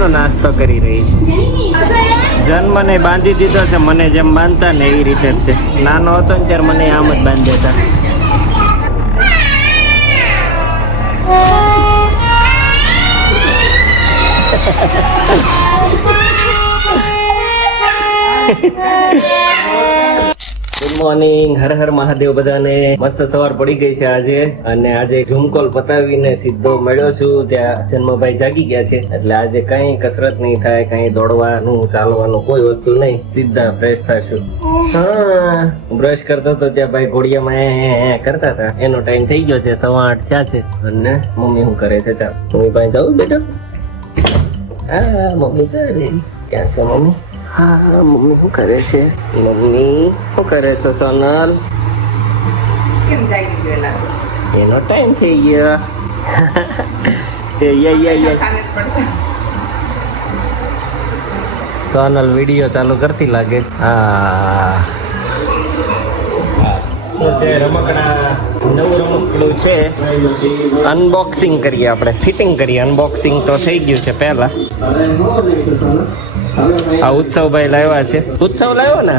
જન્મનો નાસ્તો કરી રહી છે. જન્મને બાંધી દીધો છે, મને જેમ બાંધતા ને એવી રીતે જ છે. નાનો હતો ને ત્યારે મને આમ જ બાંધી દેતા. ગુડ મોર્નિંગ, હર હર મહાદેવ બધાને. મસ્ત સવાર પડી ગઈ છે આજે, અને આજે ઝૂમ કોલ પતાવીને સીધો મળ્યો છું ત્યાં. જન્મભાઈ જાગી ગયા છે, એટલે આજે કઈ કસરત નહીં થાય, કઈ દોડવાનું ચાલવાનું કોઈ વસ્તુ નહીં, સીધા ફ્રેશ થશું. હા, બ્રશ કરતો તો ત્યાં ભાઈ ઘોડિયામાં કરતા હતા, એનો ટાઈમ થઈ ગયો છે, 8:15 થયા છે. અને મમ્મી શું કરે છે? ચાલ મમ્મી પાસે જાઉં બેટા. હા મમ્મી ચાલે. ક્યાં છે મમ્મી? હા મમ્મી શું કરે છે? મમ્મી શું કરે છે સોનલ? કેમ જાગી ગયેલા? એનો ટાઈમ થઈ ગયો. સોનલ વિડીયો ચાલુ કરતી લાગે છે. હા રમકડા, નવું રમકડું છે, અનબોક્સિંગ કરીએ આપણે, ફિટિંગ કરીએ. અનબોક્સિંગ તો થઈ ગયું છે પહેલા. આ ઉત્સવભાઈ લાવ્યા છે. ઉત્સવ લાવ્યો ને?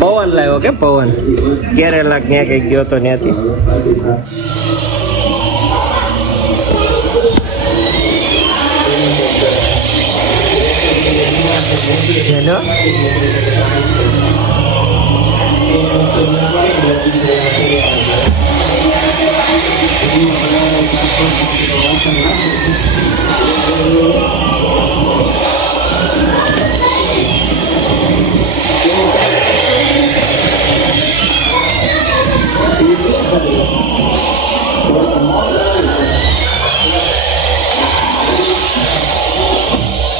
પવન લાવ્યો કે? પવન કેરેલા ક્યાં કઈ ગયો તો ત્યાંથી.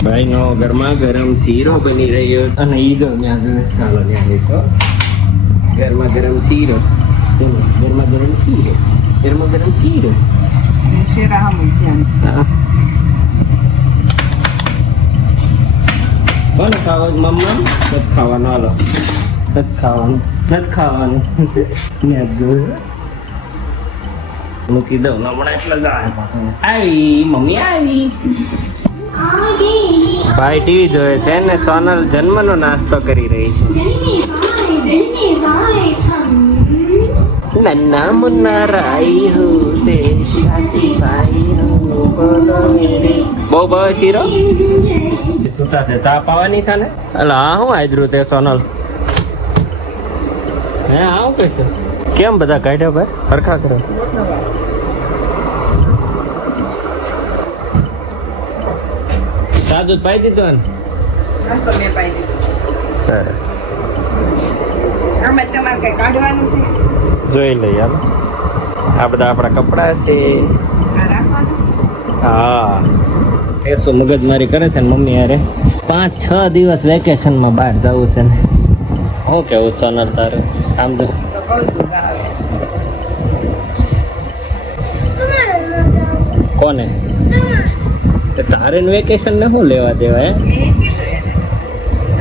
ભાઈ નો ગરમા ગરમ શીરો બની રહ્યો, અને ઈ જો ચાલો ગરમા ગરમ શીરો, ગરમા ગરમ શીરો, ગરમા ગરમ શીરો. કોને ખાવો મમ્મા? નથી ખાવાનું. હાલો, નથી ખાવાનું, નથી ખાવાનું. મૂકી દઉં હમણાં, એટલે જ આવે પાછું. આવી મમ્મી આવી. ભાઈ ટીવી જોવે છે ને સોનલ જન્મનો નાસ્તો કરી રહી છે. નન્ના મુન્ના રાઈ હું તે બહુ બહુ શીરો છૂટા છે. ચા પાવાની છે ને? એટલે હા, હું આદરું તે સોનલ. હે આવું કે છે? કેમ બધા કાઢ્યા ભાઈ? સરખા કરો. સાદું પાઈ દીધું ને? મેં પાઈ દીધું. સરસ. આમાં તમારે કઈ કાઢવાનું છે? જોઈ લઈએ. આ બધા આપણા કપડા છે. આ રાખવાનું? હા, એ શું મગજમારી કરે છે ને મમ્મી યારે. 5-6 દિવસ વેકેશનમાં બહાર જવું છે ને. શું કેવું સોનલ તારે? આમ તો કોને તારે વેકેશન ને શું લેવા દેવા?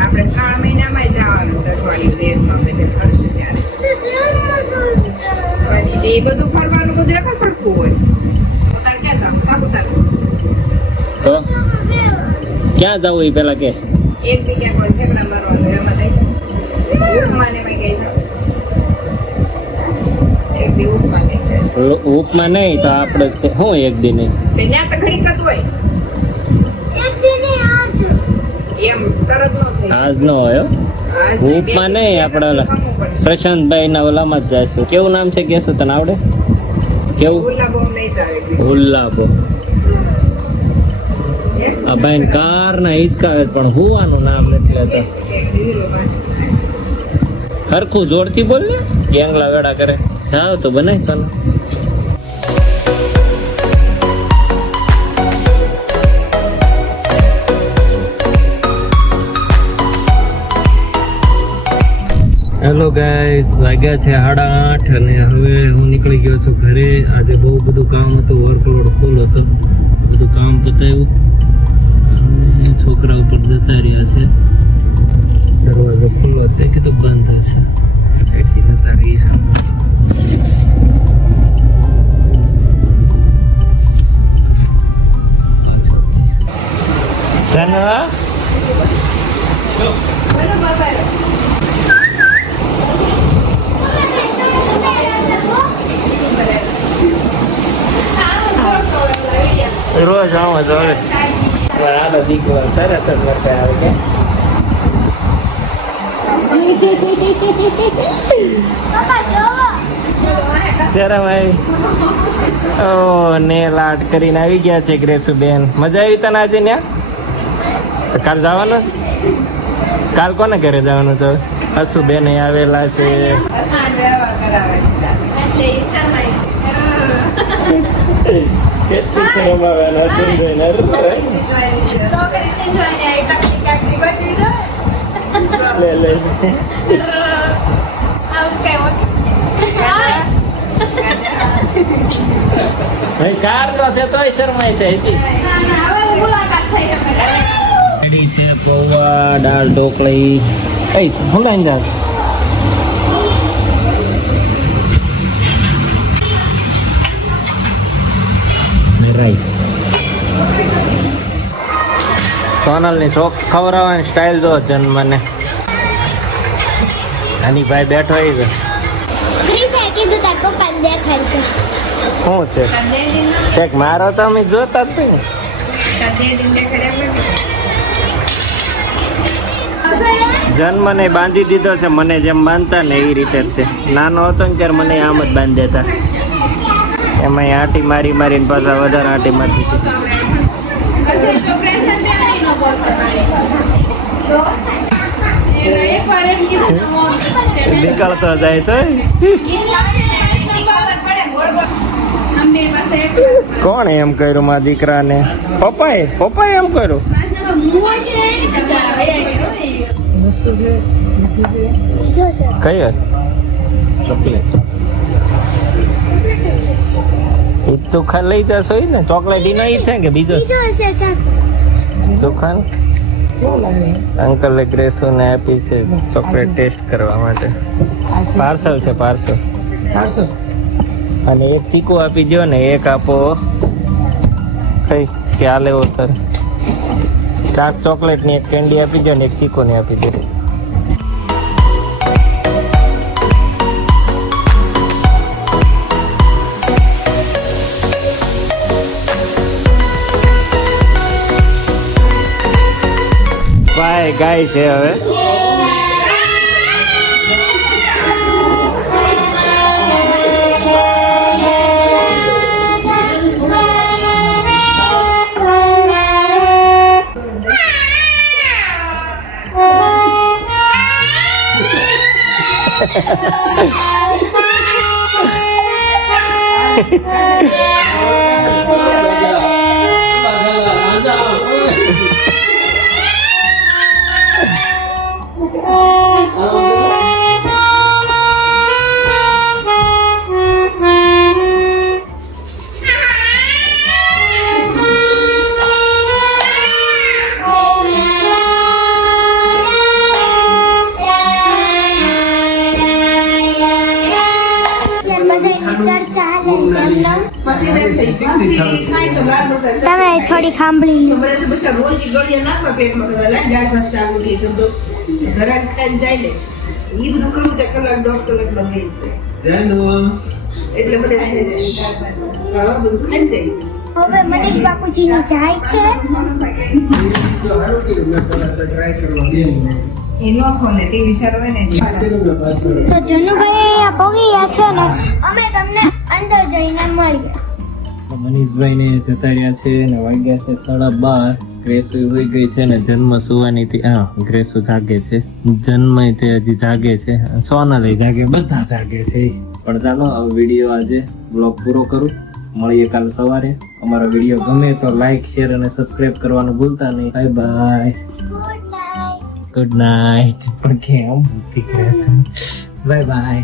આપણે 3 મહિનામાં જવાનું છે, અઠવાડિયું દેશમાં બધે ફરશું ત્યારે. એ બધું ફરવાનું બધું એક સરખું હોય તો તાર ક્યાં જાવ? સાપુતારા. તો ક્યાં જવું એ પેલા કે? એક જગ્યા પર ઠેકડા મારવાનું, એમાં ઉપમા ને એમાં ગઈ જાવ. એક દી ઉપમા ગઈ જાય. ઉપમા નહીં તો આપણે શું એક દી નહીં? ત્યાં તો ઘડી કત હોય. એમ તરત નો થાય. આજ નો હોય ઉપમા નહીં. આપણે પ્રશાંતભાઈ ના ઓલામાં જ જઈશું. કેવું નામ છે કેશું? તને આવડે? કેવું? ઉલ્લાબો. આ ભાઈ કાર ના હિચકાવે પણ હુવાનું નામ એટલે તો હરખું જોરથી બોલ ને, ગેંગલા વેડા કરે. જાવ તો બનાય ચાલો. હેલો ગાઈસ, વાગ્યા છે 8:30 અને હવે હું નીકળી ગયો છું ઘરે. આજે બહુ બધું કામ હતું, વર્કલોડ ફૂલ હતો. બધું કામ પતાવ્યું, છોકરા ઉપર જતા રહ્યા છે. દરવાજો ખુલ્લો છે કે તો બંધ હશે, સાઈડથી જતા રહ્યા. ધનવા રોજ આવો તો હવે આનો દીકરો તરત જ વર્તે આવે કે શરમાઈ ઓ નેલ આર્ટ કરીને આવી ગયા છે ગ્રેસુબેન. મજા આવી તને આજે ત્યાં? કાલ જવાનું? કાલ કોને ઘરે જવાનું છે? હસુબેન આવેલા છે. કેટલી શરમ આવે ને હસુને જોઈને. લે લે કાર નો છે તોય શરમાય છે. કઢી છે, પૌવા, દાળ ઢોકળી. કઈ હું લઈને જાવ? રાઈસ. સોનલની શોખ ખવડાવવાની સ્ટાઇલ જો જન્મને. આની ભાઈ બેઠો હોય છે. શું છે ચેક મારો તો અમે જોતા જ નહીં. જન્મને બાંધી દીધો છે મને જેમ બાંધતા ને એવી રીતે જ છે. નાનો હતો ને ત્યારે મને આમ જ બાંધી દેતા. એમાં આંટી મારી મારીને પાછા વધારે આંટી મારતી નીકળતો જાય તો કોણ એમ કર્યું મારા દીકરાને? પપ્પાએ એમ કર્યું? કઈ ચોકલેટ એ તો લઈ જશો ને? ચોકલેટ નહીં છે કે બીજો ચોખા? અંકલે ગ્રેસુને આપી છે ચોકલેટ ટેસ્ટ કરવા માટે. પાર્સલ છે પાર્સલ. અને એક ચીકુ આપી દો ને, એક આપો કઈ કે આ લેવો સર. 4 ચોકલેટની એક કેન્ડી આપી દો ને એક ચીકુની આપી દો. બાય ગાય છે હવે. તમે થોડી ખાંભળી હવે મનીષ બાપુજીની જાય છે. તો જનુભાઈ અહીંયા પહોંચી ગયા છે ને અમે તમને અંદર જઈને મળીએ. મનીષભાઈ ને જતા રહ્યા છે ને વાગ્યા છે 12:30. ગ્રેસુ હોઈ ગઈ છે ને જન્મ સુવાની ગ્રેસુ જાગે છે. જન્મ તે હજી જાગે છે. સોનલ જાગે, બધા જાગે છે. પણ ચાલો આ વિડીયો આજે બ્લોગ પૂરો કરું. મળીએ કાલ સવારે. અમારો વિડીયો ગમે તો લાઈક, શેર અને સબસ્ક્રાઇબ કરવાનું ભૂલતા નહીં. Bye bye. Good night. પણ કેમ ભૂતી ગ્રેસુ? Bye bye.